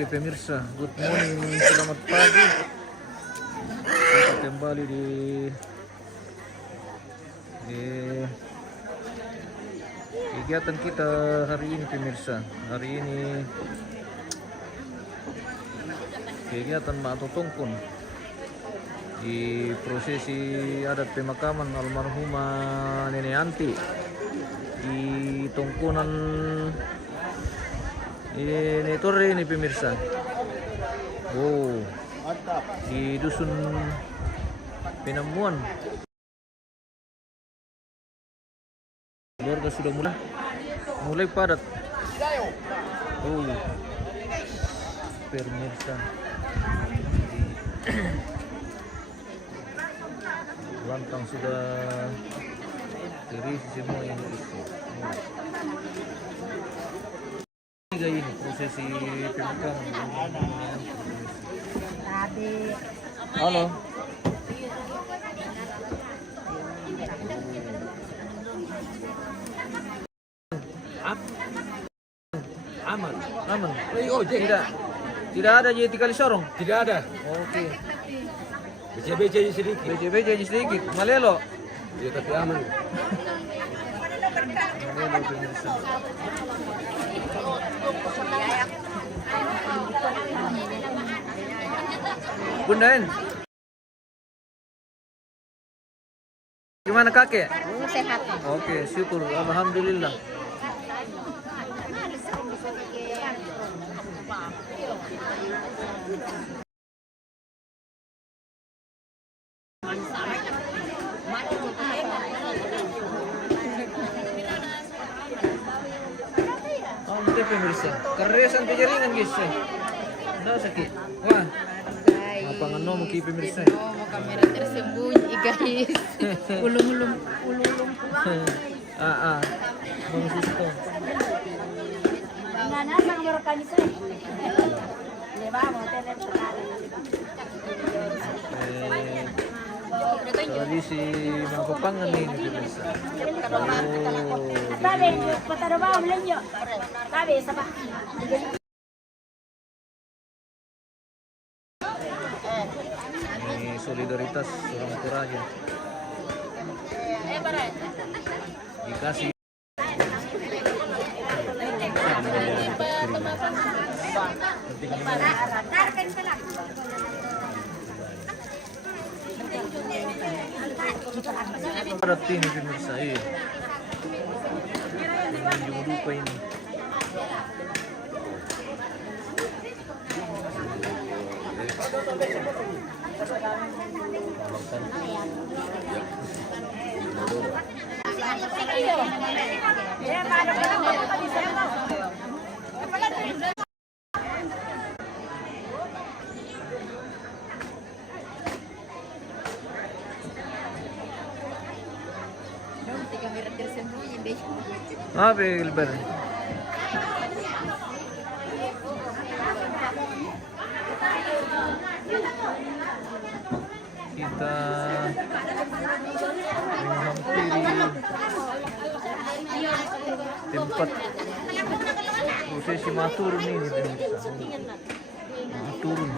Oke pemirsa, good morning, selamat pagi. Kita kembali di kegiatan kita hari ini pemirsa. Hari ini kegiatan Mak Totongkun di prosesi adat pemakaman almarhumah Nenek Anti di Tongkunan ini Torre ini pemirsa. Wow, di dusun Penamuan. Keluarga sudah mulai padat. Oh, pemirsa. Lantang sudah terisi semua ini. Ini prosesi pemakaman. Halo. Aman. Oh, tidak ada jadi kali sorong. Tidak ada. Oke. Beja-beja sedikit. Beja sedikit. Malelo. Ya tapi aman. Malelo pemirsa. Bundain. Gimana kakek? Sehat. Oke, syukur. Alhamdulillah. Oke pemirsa, keresan jaringan guys. Nggak sakit. Wah, apa ngano mungkin pemirsa? Oh, mau kamera tersembunyi guys. Ulung-ulung puang. Bang Sisto. Tradisi Mangkopangan ini pemirsa. Ini solidaritas orang Toraja. Dikasih padat ini pemirsa. Jangan lupa ini. Kamera tersembunyi deh. Apa Gilbert? Kita menghampiri tempat prosesi maturun ini pemirsa. Maturun.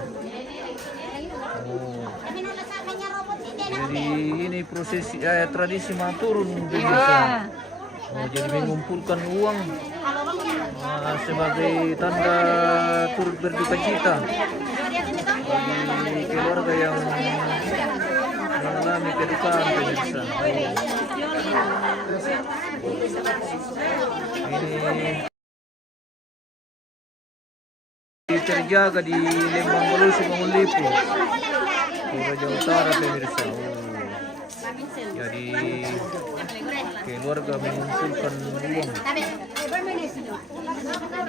Oh. Jadi ini prosesi tradisi maturun pemirsa. Oh, jadi mengumpulkan uang sebagai tanda turut berduka cita bagi keluarga yang mengalami kedukaan pemirsa. Ini terjaga di Lembang Belusi Mangunlipu, Toraja Utara pemirsa. Jadi keluarga mengumpulkan uang.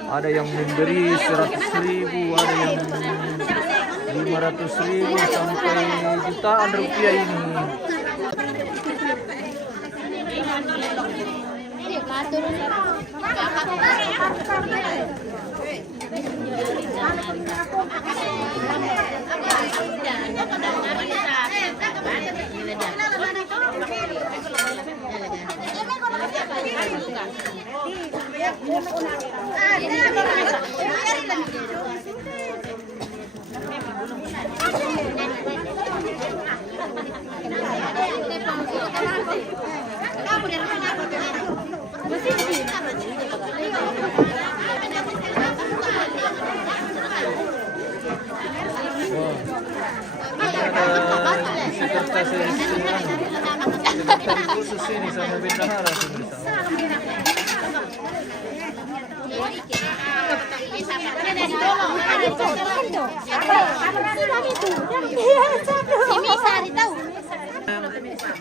Ada yang memberi 100.000, ada yang 500.000 sampai jutaan rupiah ini. Dari khusus ini sama bendahara pemirsa.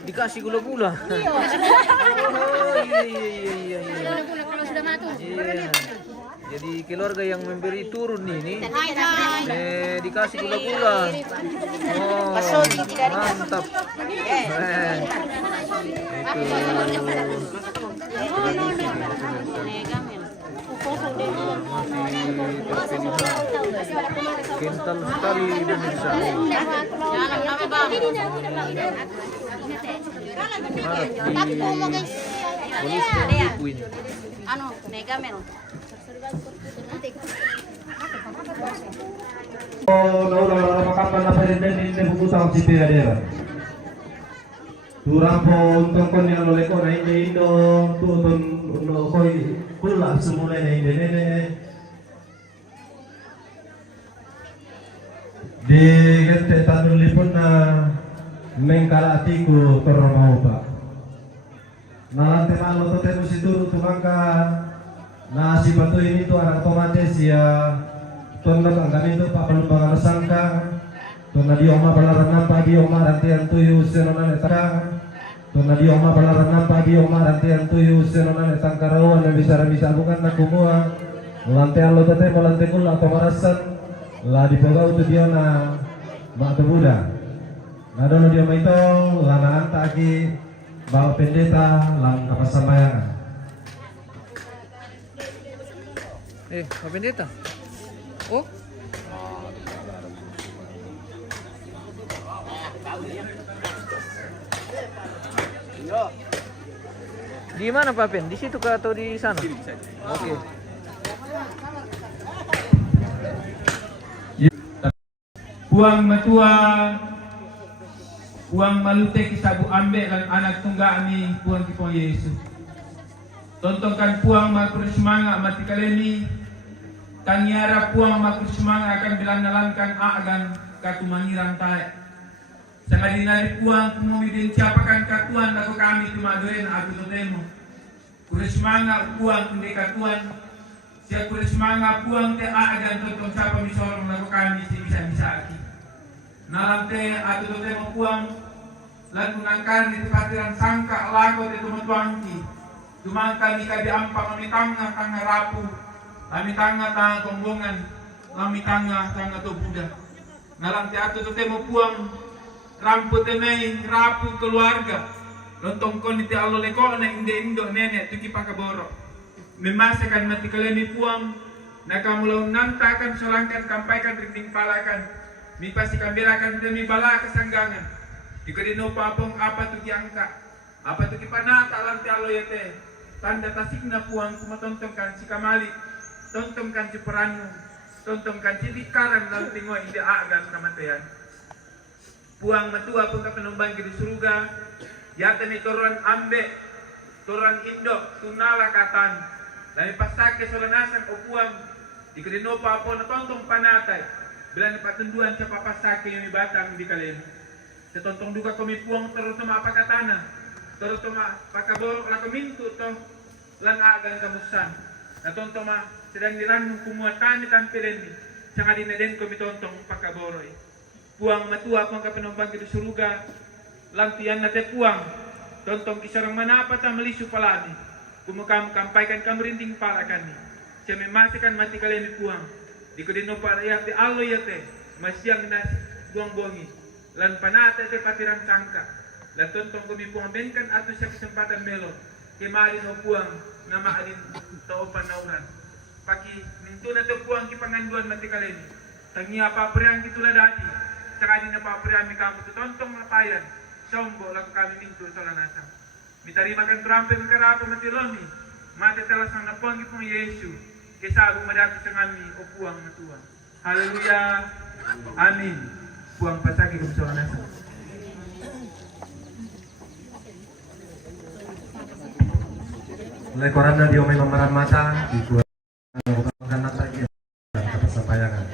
Dikasih gula-gula. Oh iya. Kalau sudah matang. Iya. Jadi keluarga yang memberi turun ini dikasih gula-gula. Oh, mantap. Kental sekali pemirsa. Ano, mega meron. Naura makapan na presidente hindi bubutang si Piadera. Turang po untuk kon yang oleh ko na hindi indo tutun uno koy pula semula na hindi nene. Di gente tanul lipon na mengkalati ko toromau pa. Nanti malu to tenu situru tumangka na si batu ini tuh anak otomatis ya tonton angkami itu pak pelumbangan sangka tona di oma balaran nampak di oma rantian tuyu senonan etaka tona di oma balaran nampak di oma rantian tuyu senonan etangkarawan yang bisa bukan nak kumua lantai alo tete mau lantai kula atau marasan lah di pogau tu dia na mak tebuda nah dono dia maito lana anta aki bawa pendeta lang kapasambayangan. Pak Pendeta. Oh. Di mana Pak Pen? Di situ kah atau di sana? Oke. Puang matua, puang malute kisabu ambek dan anak tunggal ni puang kipong Yesus. Tontonkan puang makur semangat mati kaleni, kangiara puang makur semangat akan bilang-nalankan agan katu mangiran taek. Sangat dinari puang kumumidin siapakan katuan laku kami tumadoen aku totemo. Kure semangat puang kundi katuan, siap kure semangat puang te agan tonton siapa misorong laku kami si bisa-bisa aki. Nalam te aku totemo puang lalu ngangkan di tempatiran sangka laku te tumatuangki. Dumangka ni kabi ampang kami tangga rapu, kami tangga kombongan, kami tangga to Buddha. Nalam te aku totemo puang ramput temei rapu keluarga lontong kon ti allo le ko na indo nenek tuki pakaboro memasakan mati kalemi puang nakamulaw nantakan solangkan kampaikan rinting palakan mi pasti kambelakan demi bala kesanggangan dikadino papong apa tuki angka apa tuki panata lanti allo yete tanda tasikna puang kumatontonkan si kamali tontonkan si perannu tontonkan si likaran lanti ngo ide agan kamatayan puang matua pun penumbang di surga yata ni toran ambe toran indo tunala katan dami pasake solanasan o puang dikadino pa po na tontong panatay bila ni patunduan sa papasake yung ibatang di kalen sa tontong duka kami puang taro tuma pakatana taro tuma pakaborok la kaminto to lang agan kamusan na tontong ma sedang niranong kumuatan ni tampiren ni sa nga dineden kami tontong pakaboroy puang matua puang kapenumpang di surga lantian nate puang tontong isarang manapa ta melisu palani kumukam kampaikan kamrinding palakan ni siya memasikan mati kalian di puang di kodino para ya di allo yate masyang nas buang-buangi lan panata te patiran sangka lan tontong kumi puang benkan ato siya kesempatan melo kemalin o puang na maalin tao panauran paki minto na te puang kipanganduan mati kalian tangia pa priang kitula dati sakali na papriami kamu tontong mapayan sombo lang kami minto sa lanasang mitarima kan trampe karapo matilomi mate talasang napuangi pong Yesu kesabu madati sa ngami o puang matua haleluya amin puang pasagi kami sa lanasang Oleh karena dia memang mata dibuat melakukan lagi dapat sampaikan.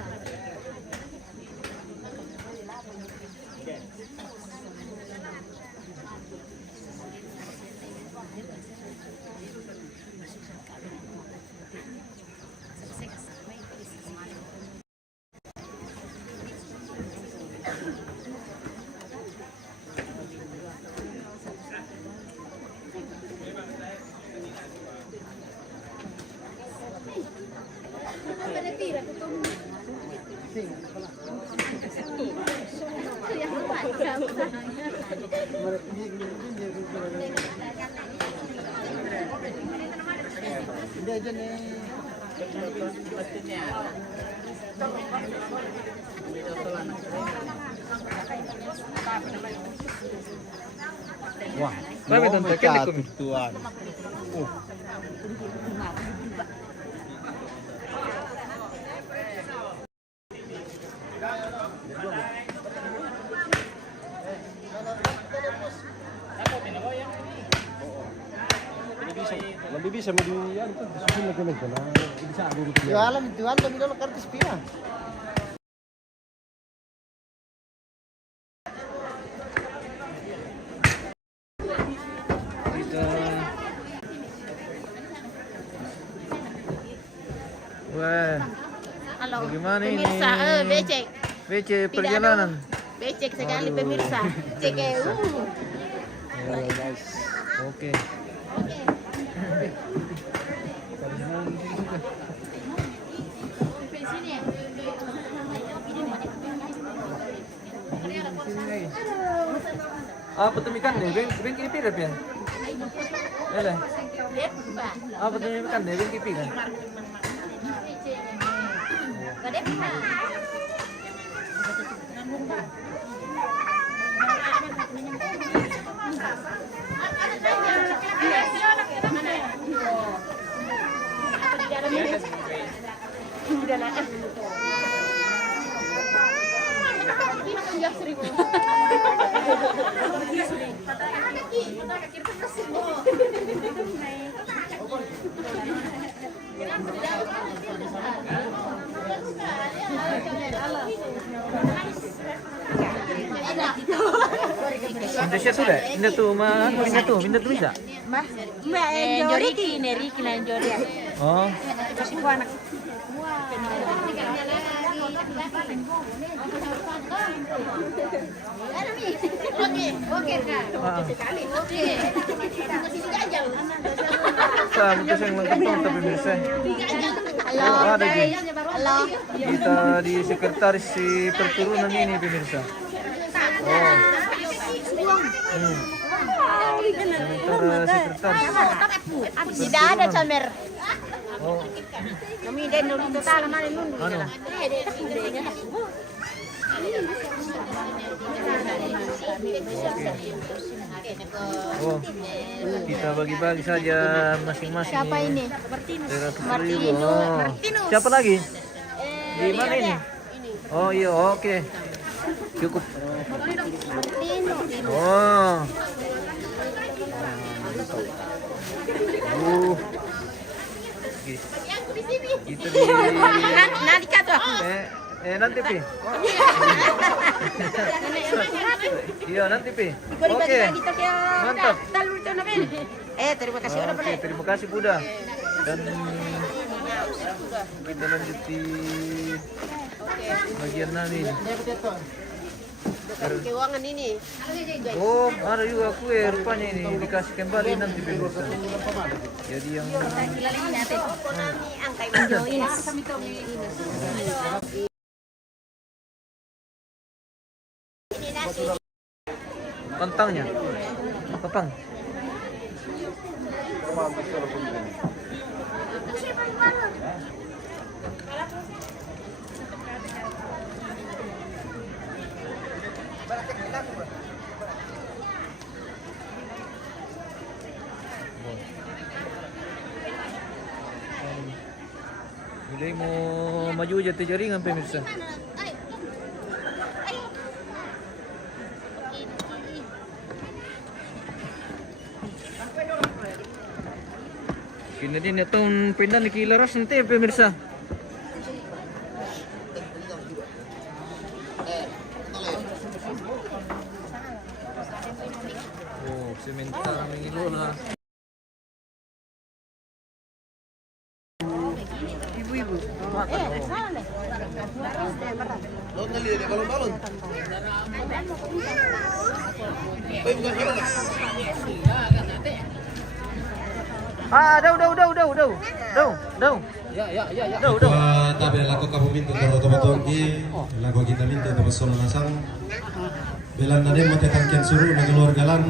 Wah, Berapa itu untuk jatuh kami? tuan. Lebih bisa mau di ano to, disusun lagi na gana. Bisa ako dito. Ya alam itu ano minolo kartis pila. Kita wah, Halo. Bagaimana ini? Pemirsa, becek. BC perjalanan. Becek sekali pemirsa. Cek Oke. Apa tuh ikan deh? Ben kipi deh ya? Lele. Apa tuh ikan deh? Ben kipi kan? Indonesia tuh deh, Indah tuh mah, Indah tuh bisa. Riki Nanjori. Oh, Oke, Kak. ah. Oke. Sini jajal. Sa, butas yang lengkap tuh tapi pemirsa. Halo. Oh, ada Ji. Halo. Kita di sekretaris si perturunan ini pemirsa. Oh. Sementara sekretaris. Tidak ada camer. Oh, Kami dan dulu total mana nun. ano? Oh, kita bagi-bagi saja masing-masing. Siapa ini? 100.000. Oh. Siapa lagi? Di mana ini? Oh iya, oke. Cukup. Oh. Oke. Kita di Nanti kata. nanti Pi. Iya, nanti Pi. Oke. Mantap. Terima kasih. Oke, terima kasih Buddha. Dan kita lanjut di bagian nani. Keuangan ini. Oh, ada juga kue rupanya ini dikasih kembali nanti pemirsa. Jadi yang kentangnya, kepang. Bila mau maju jatuh jaringan pemirsa. Kini din itong pindan ni Kilaros nanti pemirsa. Oh, sementara mengilola. Ibu-ibu. Daw. Ya. Daw. Tabi laku kamu minta kalau teman-teman laku kita minta teman solo nasang. Belan nade mo tetangkian suruh na keluarga lan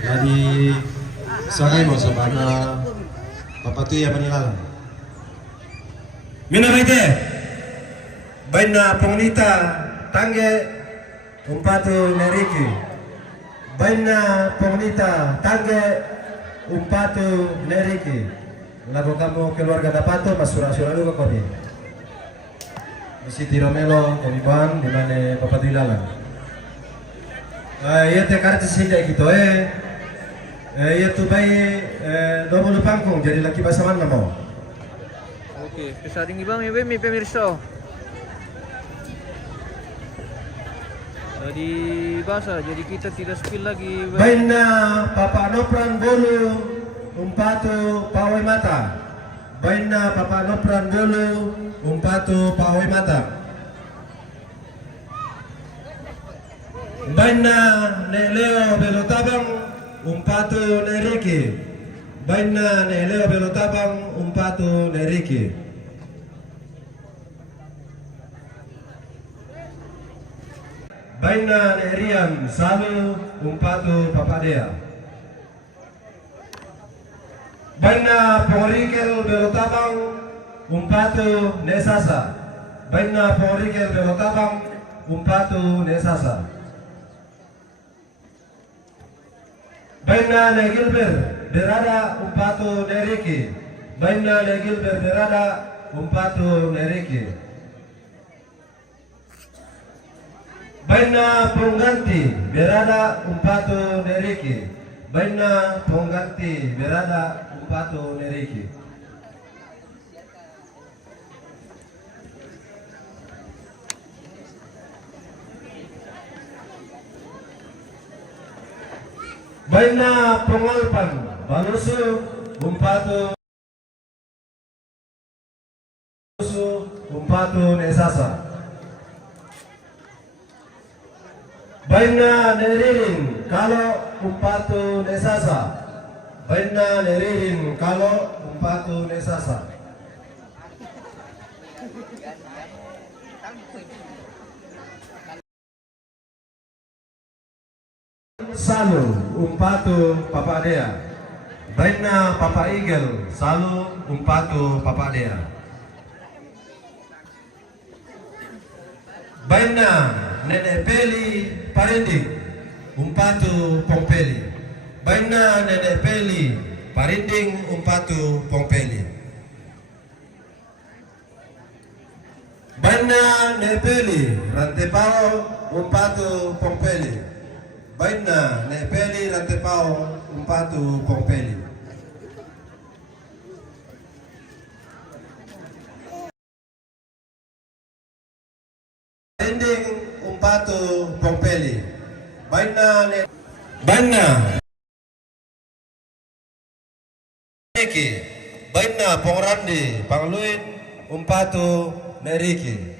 jadi sangai mo sabana papatu ya manilalan. Mina baite. Baina pongnita tangge umpatu neriki. Baina pongnita tangge umpatu neriki. Lagu kamu keluarga dapato masura-sura lu kami. Di Siti Romelo kami bang di mana papatu ilalan. Iya teh kartu sinda gitu iya tuh bayi double pangkung jadi laki bahasa mana mau? Oke, kesaring ibang mi pemirsa. Jadi bahasa, jadi kita tidak spill lagi. Baina papa nopran bolu umpatu pawai mata. Baina papa nopran bolu umpatu pawai mata. Baina ne leo belotabang umpatu neriki. Baina ne leo belotabang umpatu neriki. Baina ne riam salu umpatu papadea. Baina porikel belotabang umpatu nesasa. Baina porikel belotabang umpatu nesasa. Baina negilber berada umpatu neriki. Baina negilber berada umpatu neriki. Baina pengganti berada umpatu neriki. Baina pengganti berada umpatu neriki. Baina pengalpan balusu umpatu nesasa. Baina neririn kalau umpatu nesasa. Baina neririn kalau umpatu nesasa. Salu umpatu papadea. Baina papa igel salu umpatu papadea. Baina nenek peli parinding umpatu pompeli. Baina nenek peli parinding umpatu pompeli. Baina nenek peli rantepao umpatu pompeli. Baina ne peli rantepao umpatu pompeli. Ending umpatu pompeli. Baina Niki. Baina pongrandi pangluin umpatu neriki.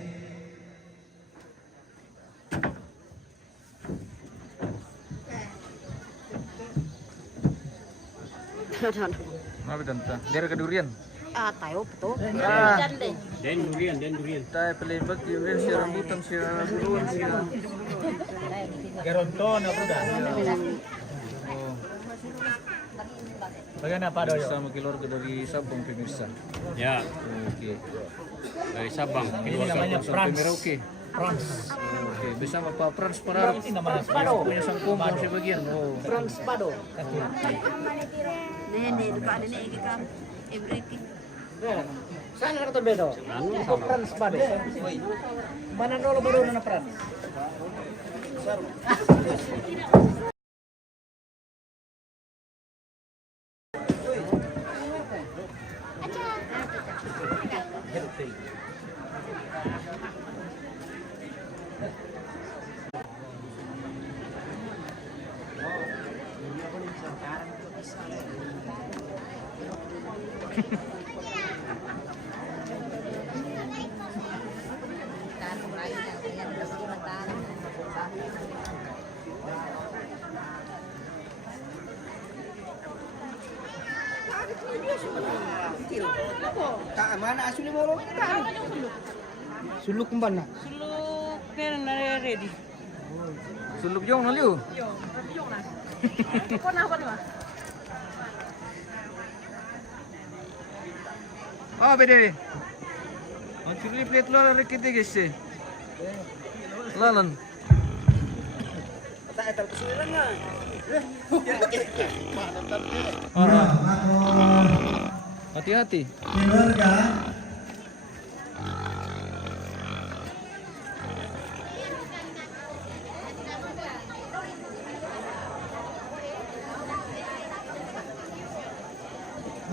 Maaf tante, daerah kedurian. Tayo betul. Den durian. Tay pelembak durian si rambutan si buruan si. Geronton apa dah? Oh, Bagaimana Pak Doyo? sama keluarga dari Sabang pemirsa. Ya, Oke. dari Sabang. Ini namanya Frans. Merauke. Frans. Oke, bersama Pak Frans Pararap. Ini namanya Punya sang kumpul sebagian. Oh. Frans Pado. Nene, lupa nene kita everything. Sana kata bedo. Frans Pado. Mana dulu baru nana Frans. Kak, mana asli mau suluk kemban nak? Suluk pero na ready. Suluk jong naliu. Kau nak apa nih? Ah, bede. Ang chuli plate lo rekite gese. Lalan. Ya, ako Hati-hati. keluarga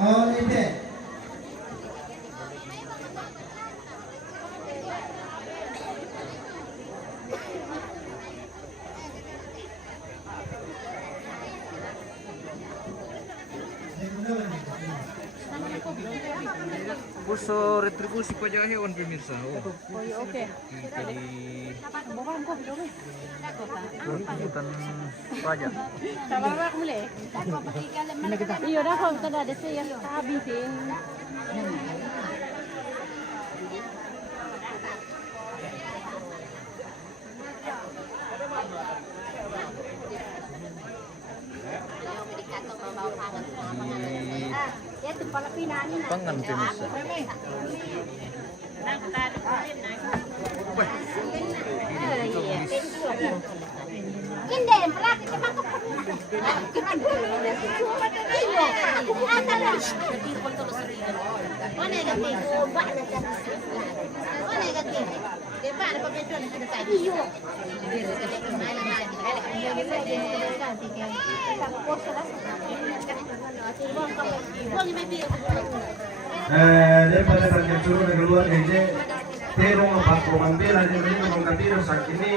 oh ini Kurso retribusi pajak hewan pemirsa. Oh, Oke. jadi Bawa kau video ni. hutan pajak. Bawa aku boleh. Iya dah kau tak ada saya habisin. Pangan pemirsa. Hindi, malaki ka mga daripada target suruh na keluar aja terong apa pengambil aja ini mengkatiro sakini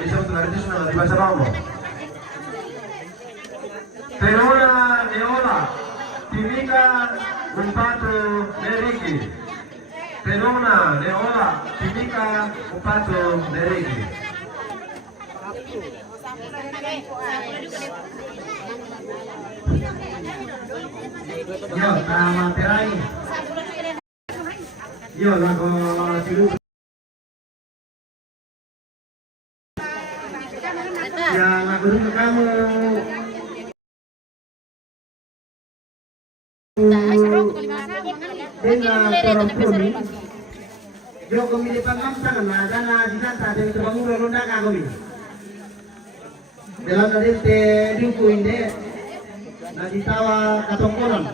bisa untuk itu sudah di bahasa Rawa terona neola timika umpatu deriki terona neola timika umpatu deriki yo tama terai yo lago silu ya lagu dulu kamu dengan orang prodi yo kami pangkampan na dana dinanta de bangulo ronda ka kami dalam dari te dingku inde na ditawa katongkolan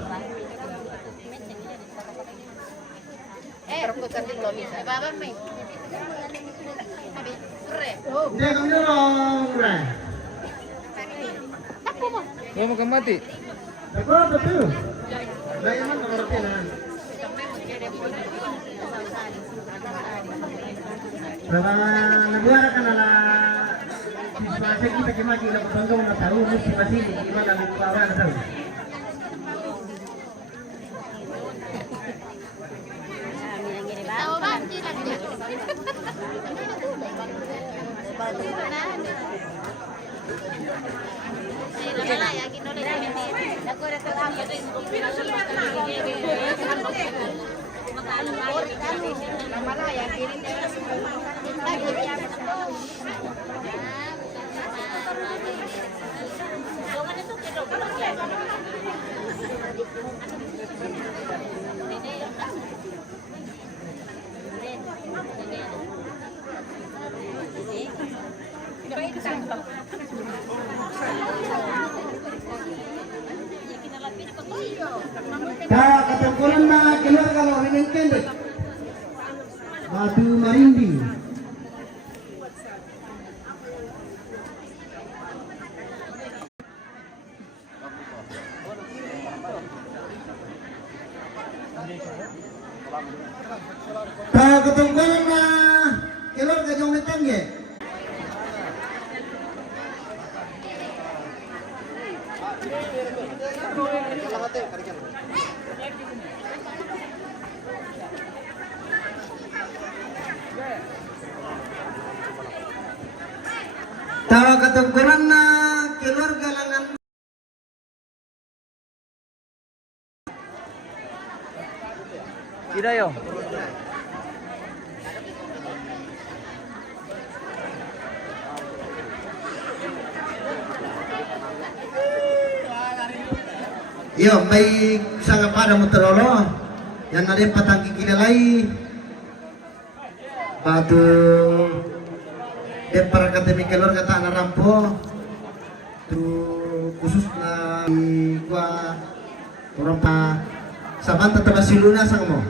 dia kami dorong rai Mau makan mati? aku betul saya mah ngerti nah bahwa negara kan ala siswa kita cuma kita bertanggung nggak tahu mesti pasti gimana lupa tahu Kaya katungkulan na keluar kalau ringan kendek Batu Marindi Kaya katungkulan na keluar ke jong letangge Tawa katungkuran na keluarga langan. Tidak yo. Yo, may sanga pada mo terolo. Yang ada patangki kinalay. Batu para katemi keluarga tak narampo. Tu khusus na gua orang pa sabanta tabasiluna sang mo.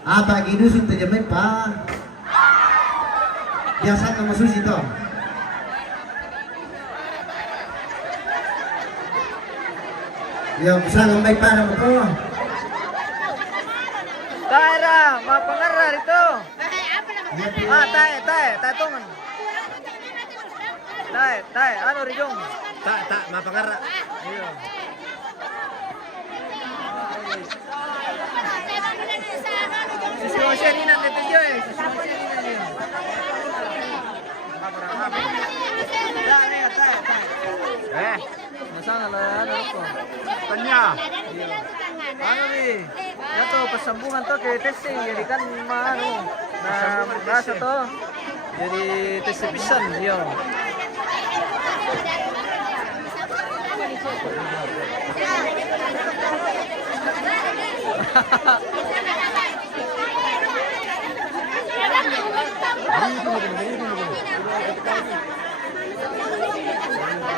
Apa gidu sun terjemah pa. Biasa nama susi to. Ya, bisa ngambil para mo to. Taira, mapangarar itu. Tay tongan. Tay, ano rijong? Tak mapangara. Iya. Susah ni nanti tu je. Masang lah ano ko. Tanya. Ano ni? Yato pasambungan to kay Tesi, jadi kan ano na rasa to. Jadi Tesi pisan yo.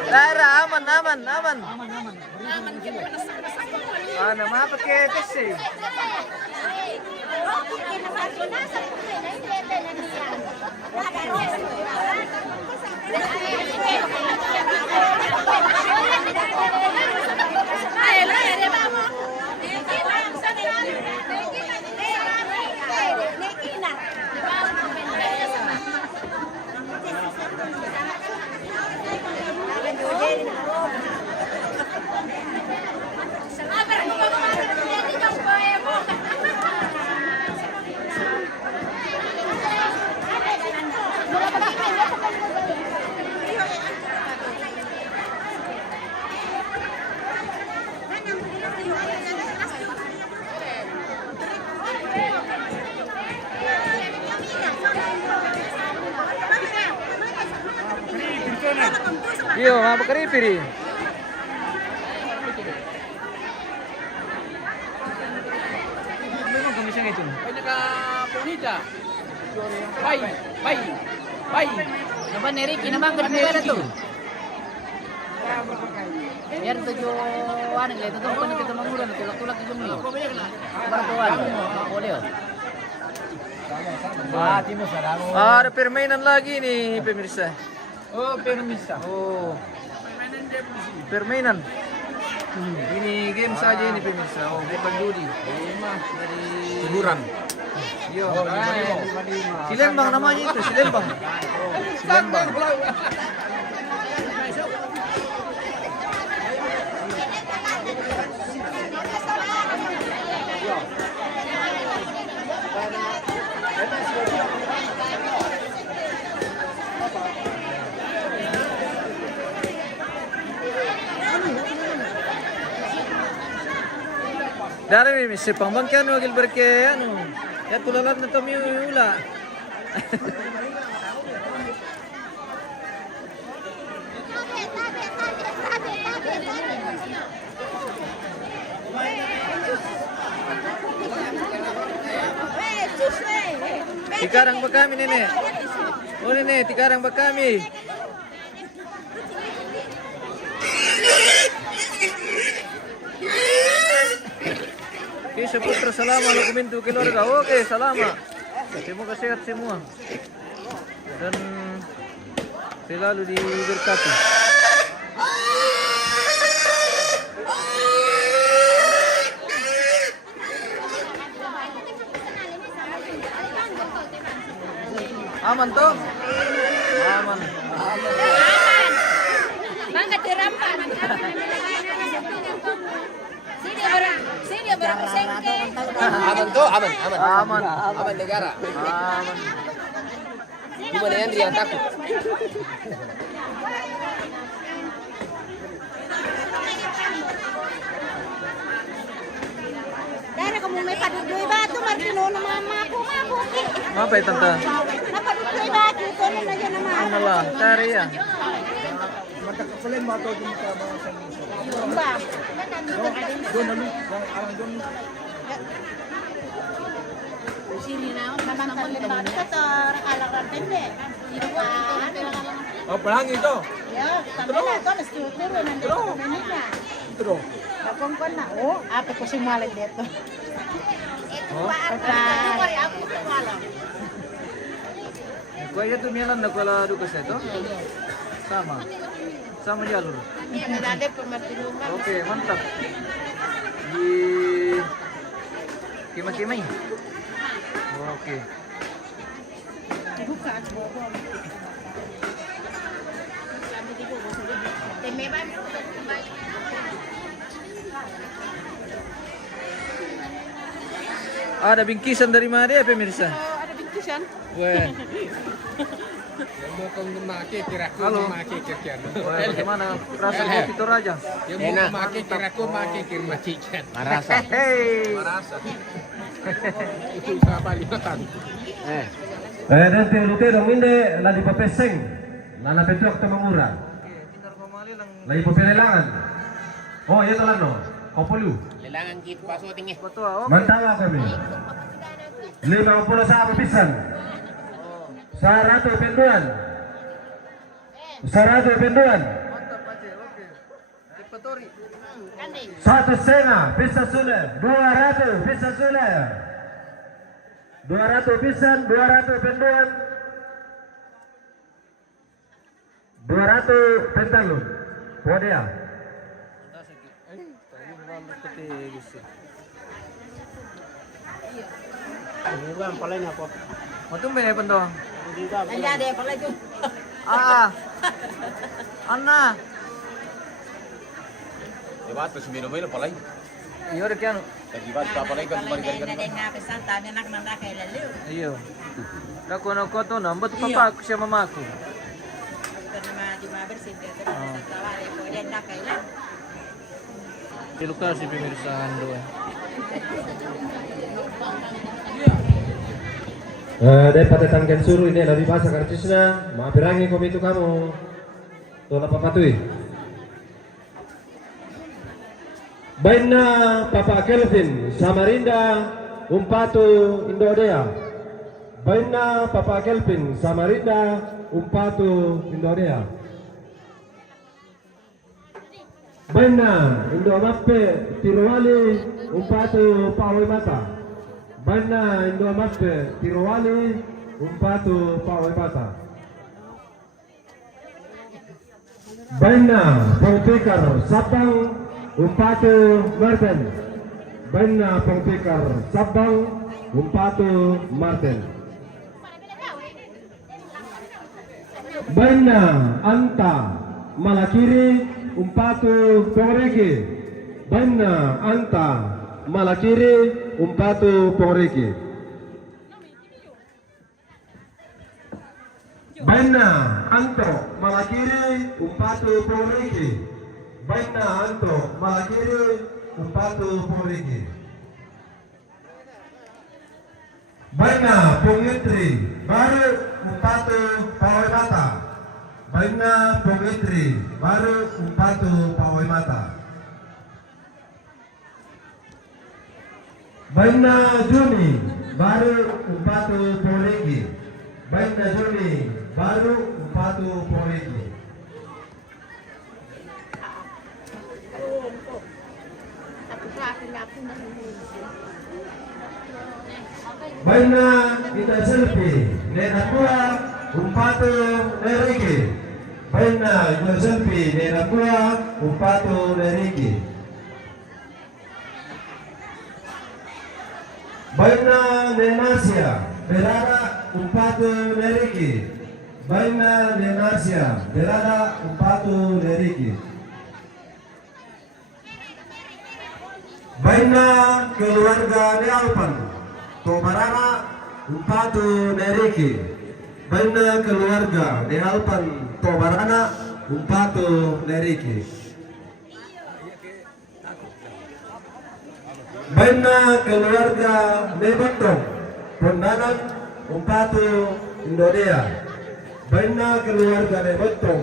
Lara, aman. Ano, mapaketes eh. Iyo, mapakaripiri. Memang kami sang itu. Naka-ponita. Bay. Naman ni Ricky naman ka na to. Biar tujuh ano nila ito pa kita manguran tulak-tulak yung ni. Baratuan. Boleh. Ada permainan lagi nih pemirsa. Oh, permisa. Oh, permainan. Ini game saja ini pemirsa. Oh, bukan judi. Dari Hiburan. Yo. Silembang namanya itu, Silembang. Silembang. Dari misi pambangkan wakil berke anu. Ya tulalat na kami ula. Tikarang ba kami nene? O nene, tikarang ba kami? Oke, seputar selama lo kumintu keluarga. Oke, selama. Semoga sehat semua dan selalu diberkati. Aman toh? Aman. Bangga dirampan. Aman tuh, aman. Aman. Aman negara. Aman. Gimana Yandri yang takut? Dari kamu may padudoy ba ito? Martino na mama ko, mabuki. Apa ya tante? Napadudoy ba ito? Ito na yan na mama. Ano lang, cari ya. Ba? Sini na ako. Naman ko ba ito? Ito, alang-alang tindi. Oh, pelangi itu. Ya, también na ito. Nastuturo. Nandito ko na nila. Terus. Napongkon na. Oh, apo ko sumalag dito. Oh. Kuya tuh mialan na kuala dukas itu? Sama. Sama jalur. Dati po Martino. Oke, mantap. Di Kimay-kimay. Oke. Ada bingkisan dari mana ya pemirsa? Ada bingkisan. Weh. Yang mau memakai kira-kira Halo. memakai kira-kira. Weh, bagaimana rasa kopi Toraja? Yang mau memakai kira-kira memakai kira-kira. Marasa. Hei. Marasa. Itu siapa 5 tahun. Dente lutero minde la di papeseng. Nana petuak to mangura. Lagi papelelangan. Oh, iya telan no. Kopolu. Lelangan gitu paso tinggi. Betul. Mantawa kami. 50 sa pisan. Sarato penduan. Sarato penduan. Mantap aja, oke. Repertori. 1,5 bisa sudah. 200 bisa sudah. 200 pisan, 200 penduan. 200 pentalun. Podia. Mau tumben ya pentong? Anda ada apa lagi? Ah, Anna. Diba, terus minum-minum palay. Iyo udah kiano. Diba, palay kan cuma Ada nga pesan tami anak nanda kay laliw. Iyo. Dako na ko to nambot papa ako siya mama ko. Ito naman di mabersin dito sa tawari ko yan na kay lang. Di lokasi pemirsa doon. Dapat tetanggan suruh ini lebih bahasa karcisna. Maapirangi kami itu kamu. Tuh napapatuy. Baina Papa Kelvin Samarinda Umpatu Indodea. Baina Papa Kelvin Samarinda Umpatu Indodea. Baina Indo Mappe Tirowali Umpatu Pawai Mata. Baina Indo Mappe Tirowali Umpatu Pawai Mata. Baina Pongpikar Sabang Umpatu Martin. Baina Pongpikar Sabang Umpatu Martin. Baina Anta Malakiri Umpatu Pongreki. Baina Anta Malakiri Umpatu Pongreki. Baina Anto Malakiri Umpatu Pongreki. Baina Anto Malakiri Umpatu Pongreki. Baina Pongitri Baru Umpatu Pawai Mata. Baina Pongitri Baru Umpatu Pawai Mata. Baina Juni Baru Umpatu Pongreki. Baina Juni Baru Umpatu Pongreki. Baina kita selfie Nenakua Umpatu Neriki. Baina kita selfie Nenakua Umpatu Neriki. Baina Nenasia Berada Umpatu Neriki. Baina Nenasia Berada Umpatu Neriki. Baina keluarga ni Alpan, Tobarana Umpatu Neriki. Baina keluarga ni Alpan, Tobarana Umpatu Neriki. Baina keluarga ni Bentong, Pondanan Umpatu Indonesia. Baina keluarga ni Bentong,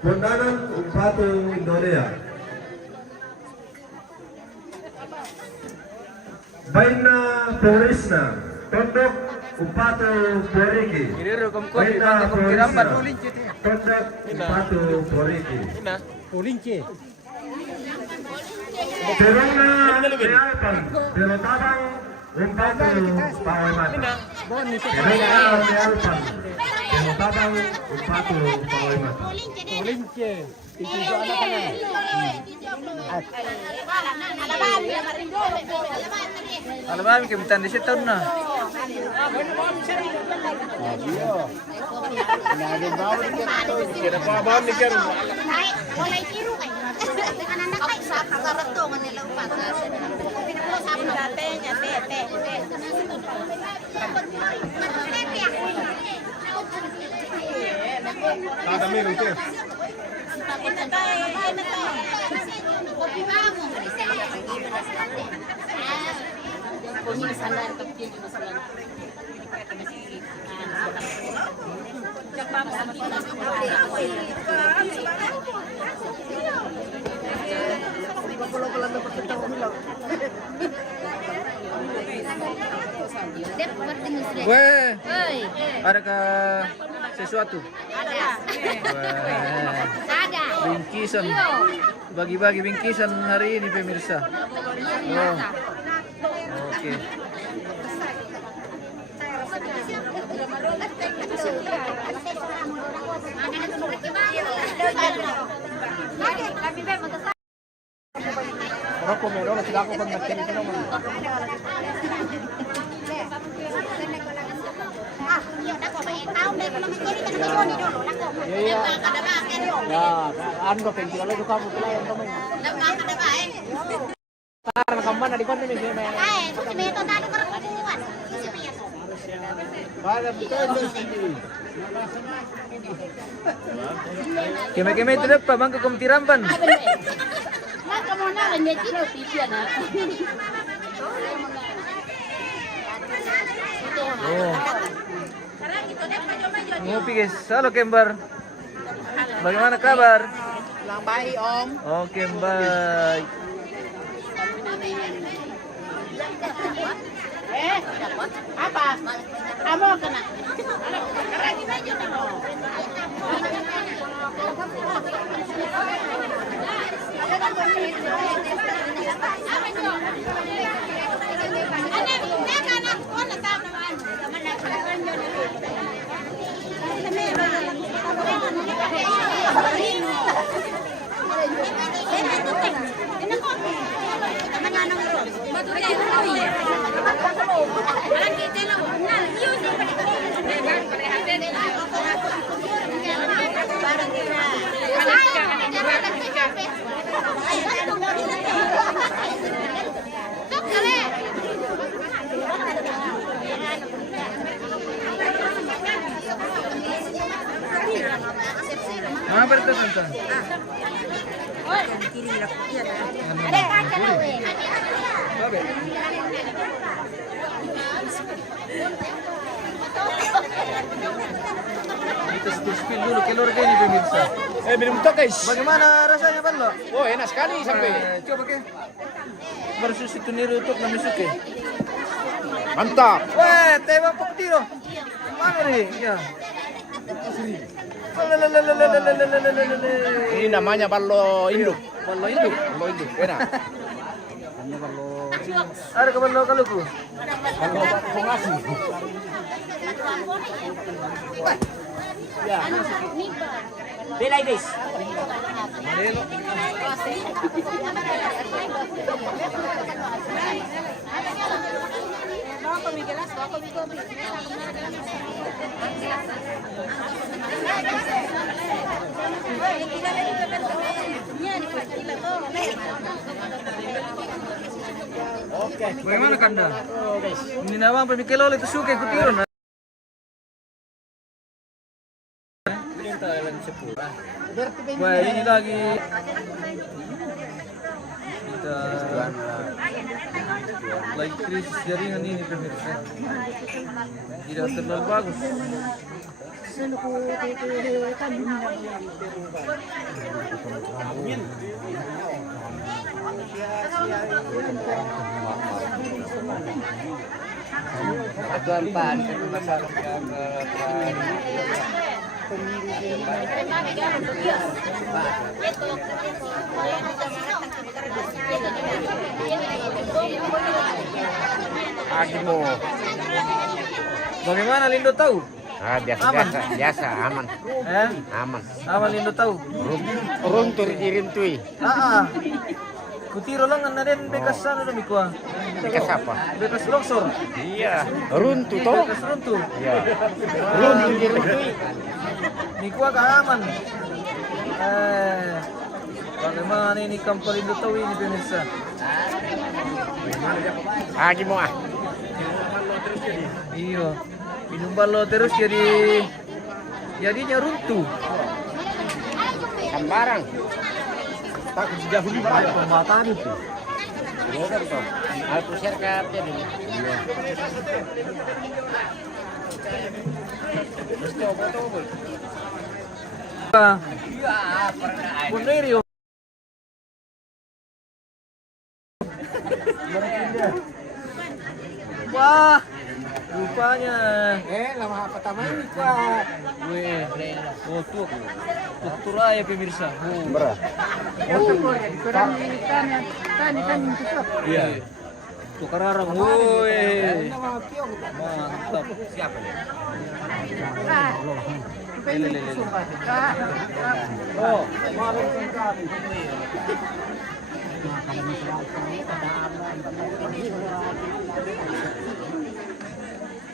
Pondanan Umpatu Indonesia. Baina Polisna, Tondok Umpatu Poriki. Kiriru kumkuti bangka kumkiramban. Tondok Umpatu Poriki. Teruna Realpan, Terotabang Umpatu Pawemata. Teruna Realpan, Terotabang Umpatu Pawemata. Alam mo, kimitan 17 taon na. Weh, adakah sesuatu? Ada. Wah, Ada. bingkisan. Bagi-bagi bingkisan hari ini pemirsa. Oh. Oke. Keme-keme itu dapat bangka kumtiramban. Oh. Ngopi guys, halo Kembar. Bagaimana kabar? Lang baik Om. Oke, baik. Apa? Kamu kena. Apa itu tante? Kita spill dulu keluarga ini pemirsa. Minum tok guys. Bagaimana rasanya Balo? Oh, enak sekali sampai. Coba ke. Versus itu niru untuk namisuke. Mantap. Wah, tema putih loh. Mana nih? Ya. Ini namanya ballo induk. Ballo induk. Ballo induk. Enak. Ada ke ballo kaluku? Ballo pengasi. Ya. Belai guys. Bagaimana Kanda? Ini nawang pemikir oleh itu suka ikut tiru nah. Wah ini lagi kita lagi krisis jaringan ini pemirsa. Tidak terlalu bagus. Agimo. Bagaimana Lindo tahu? Biasa, aman. Aman. Aman Lindo tahu. Runtur dirintui. Kutiro lang na din bekas sana na mikwa. Bekas apa? Bekas longsor. Iya, runtu toh. Bekas runtuh. Iya. Runtur dirintui. Mikwa ka aman. Bagaimana ini kampung Lindo tahu ini pemirsa? Agimo ah. Iya. Minum balo terus jadinya runtuh. Sembarang. Takut sejauh ini pemataan itu. Iya kan toh. Aku share ke dia dulu. Mesti obat-obat. Punerio. Wah, rupanya. Lama pertama ini Pak. Weh, tuh raya pemirsa. Berah. Iya. Tuh kararang, woi. Mantap. Siapa nih? Oh,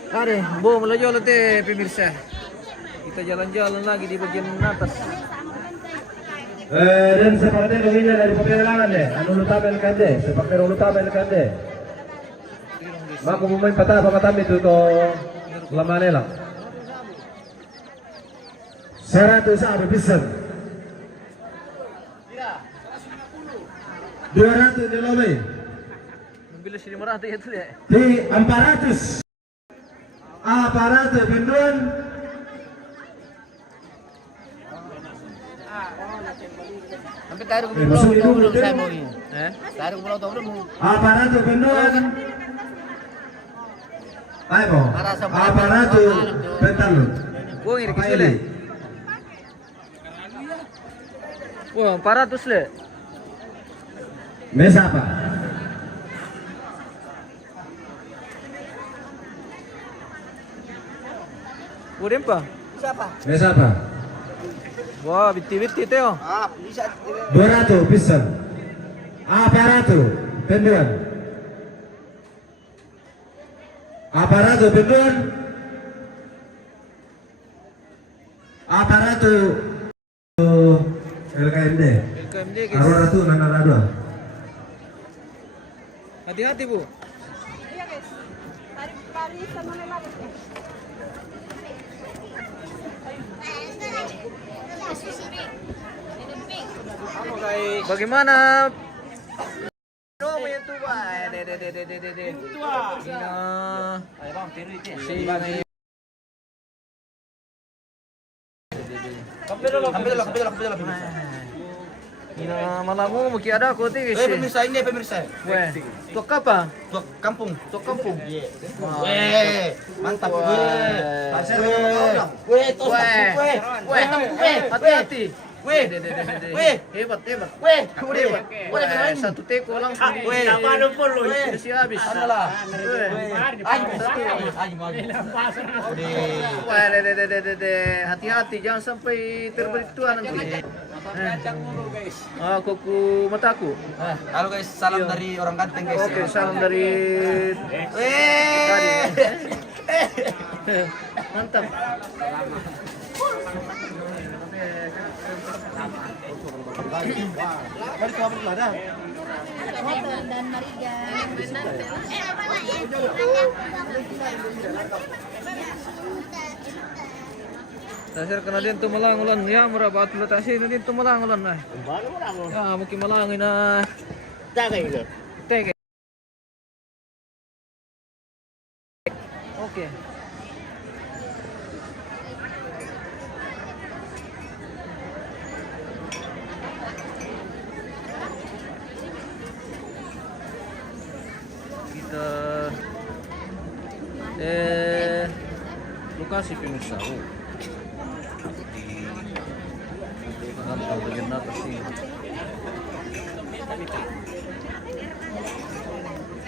Ade, melaju teh pemirsa. Kita jalan-jalan lagi di bagian atas. Dan seperti begini dari pembelaan deh, anu lutabel kande, seperti lutabel kande. Maka pemain patah apa kata itu to lamanela. 100 ada pisan. 200 di lobe. Bila sini merah tuh ya tuh ya. Di 400. Aparato benduan. Sampai taruh ke pulau tahu belum saya mau ini. Taruh ke pulau tahu belum. Aparato benduan. Ayo, aparato bentalun. Gua ngiri kisile. Wah, 400 le. Mesa apa? Udah apa? Mesa apa? Wah, biti-biti teo. 200 pisan. Aparato benduan. Aparato benduan. Aparato LKMD. LKMD guys. Arwah ratu nanarada. Hati-hati Bu. Iya guys. Tarik sama lelaki. Bagaimana? No, itu Pak. De. Ina malamu mungkin ada aku ti. Pemirsa ini pemirsa. Weh, tok apa? Tok kampung. Tok kampung. Mantap. Hati-hati. Hebat. Satu teko langsung. Bersih habis. Hati-hati jangan sampai terbelit Tuhan nanti. Kuku mataku. Halo guys, salam dari orang Ganteng guys. Oke, salam dari mantap. Motor dan Mariga. Tasir kena din tumalangulan ya merabat lu tasir din tumalangulan na. Ya mungkin malangin na. Tege. Oke. Kita lokasi Pinusaw. Ang bagian natin sih.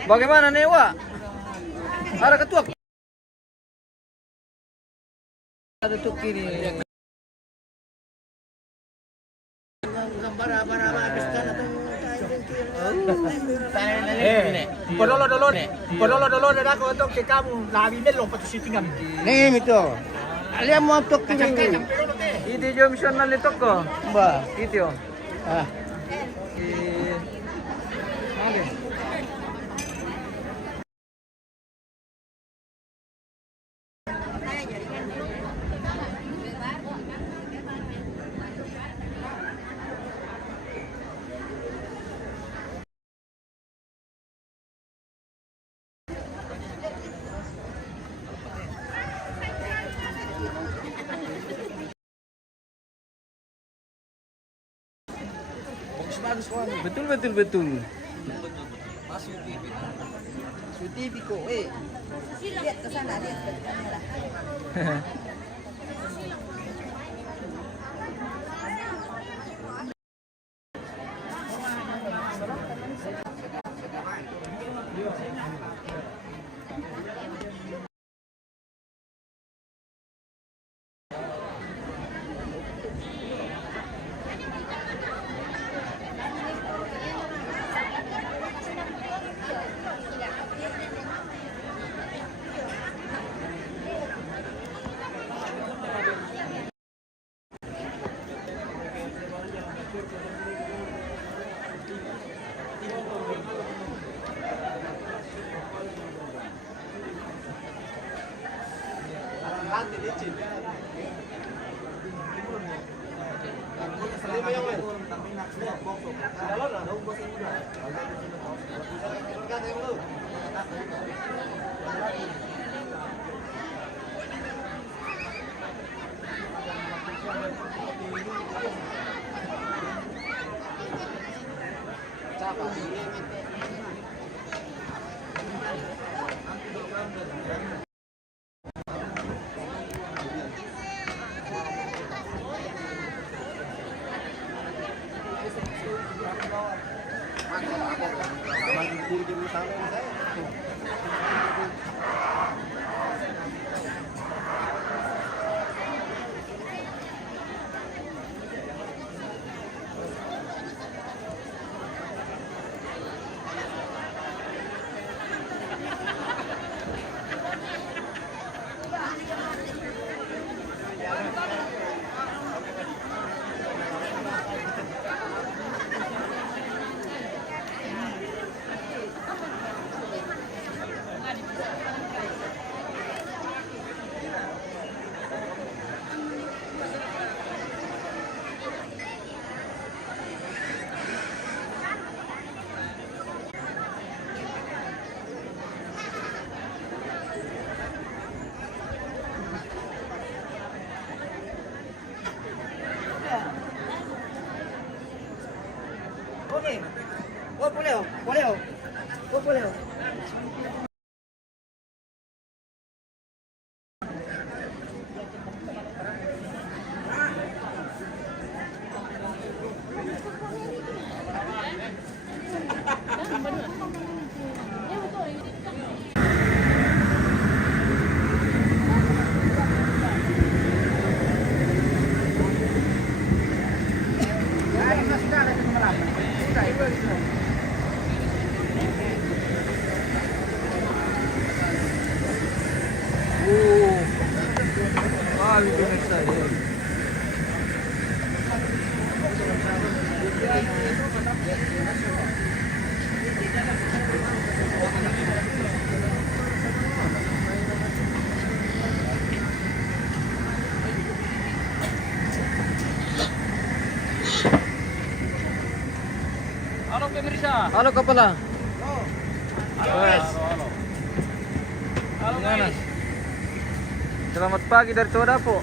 Bagaimana nih, Wak? Ada ketua. Ada tuh kini. Padolo na ako itong kay kamu labi nelo patusipingan. Nih itu. Alia mau tuk ini. Iti jom siya nalitok ko. Ba. Iti oh. Ah. Okay. Betul. TV ko, lihat ke sana, lihat ke kamera. Boleh. Lebih excited. pemirsa. Halo kepala. Halo. Gimana? Selamat pagi dari Todapo.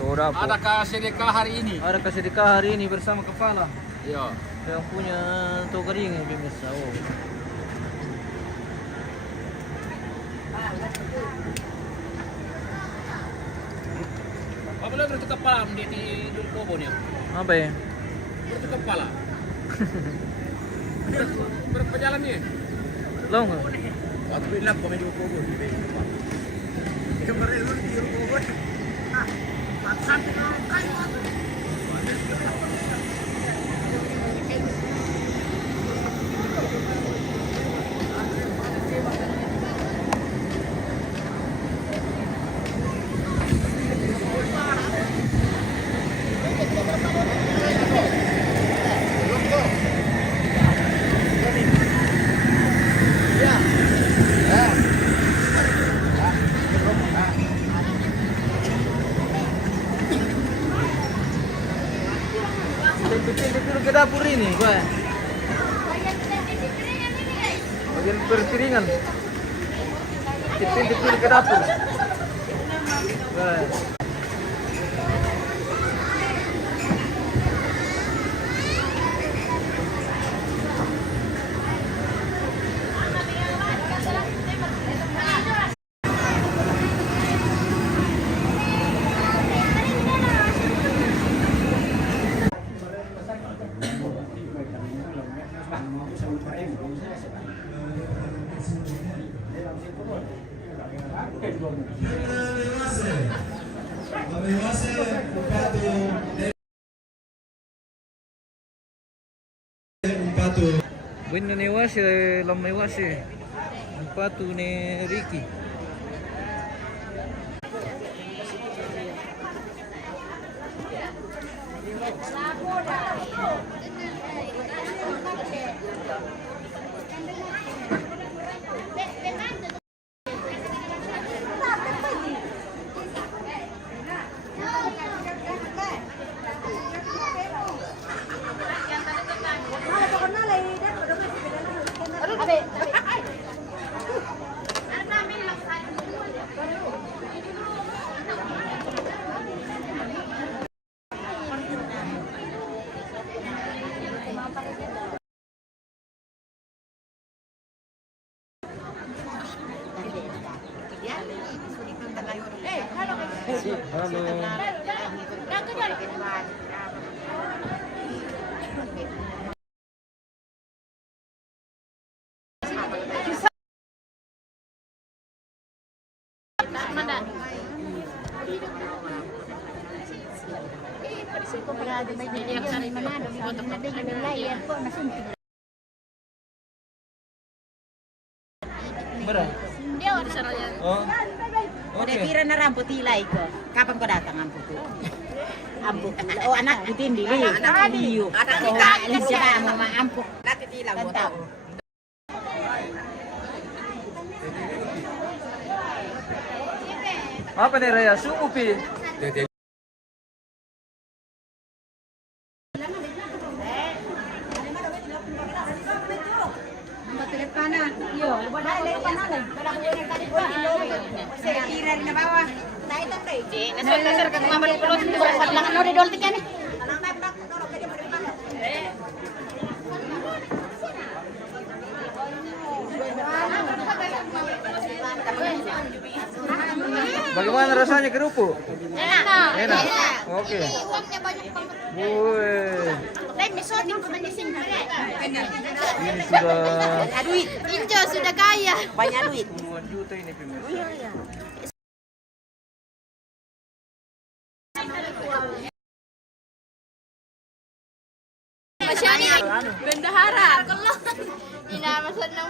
Todapo. Adakah sedekah hari ini? Ada kesedekah hari ini bersama kepala Iya. yang punya togaring ya pemirsa. Oh. Apa boleh bertukar kepala di Dulkobo nih? Apa ya? Bertukar kepala. Berapa jalan nih? Lo nggak? Aku bilang komen Dulkobo. Betul ke dapur ini, Pak. Bagian perpiringan. Betul ke dapur. Pak. Bueno, negocio, los negocios. Un pato ni Ricky. Berapa? Oh. Udah kira na rambut hilai ko. Kapan ko datang ampu ko? Ampu. Oh anak ditindi. Anak liu. Anak kita ini siapa mau ampu? Nanti tilang mo tahu. Apa nih Raya? Suku pi. Bagaimana rasanya kerupuk? Enak. Enak. Oke. Uangnya banyak banget. Woi. Ini sudah Sudah duit. Injo sudah kaya. Banyak duit. puluhan juta ini pemirsa. Masyani bendahara. Ina masan nang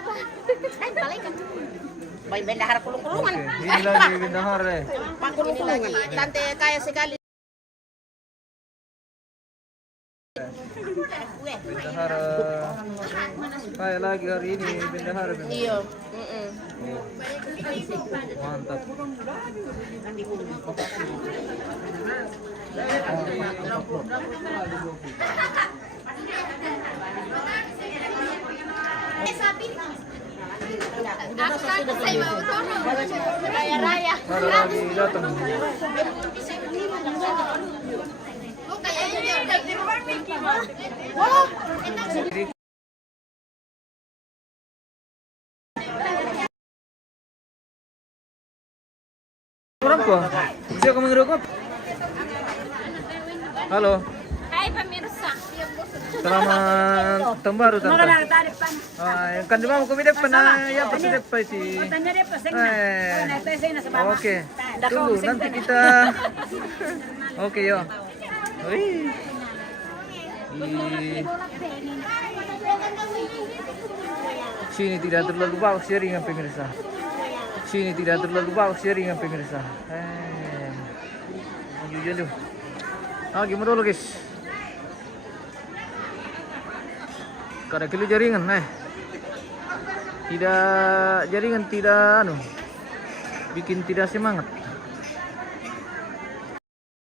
balik kan. Bay bendahara kulung-kulungan. Ini lagi bendahara. Pakulung-kulungan. Tante kaya sekali. Bendahara. Kayak lagi hari ini bendahara. Iya. Mantap. Baru lagi datang. Orang po, bisa kamu ngerokok? Halo, Hai pemirsa. selamat tahun baru tante. Kan di mau kumidep na ya pasidep pa si. Oke, tunggu nanti kita. Oke yo. Wih. Di sini tidak terlalu bagus jaringan pemirsa. Sini tidak terlalu bagus jaringan pemirsa. Jauh. Gimana dulu guys? Kada kilo jaringan, tidak jaringan tidak bikin tidak semangat.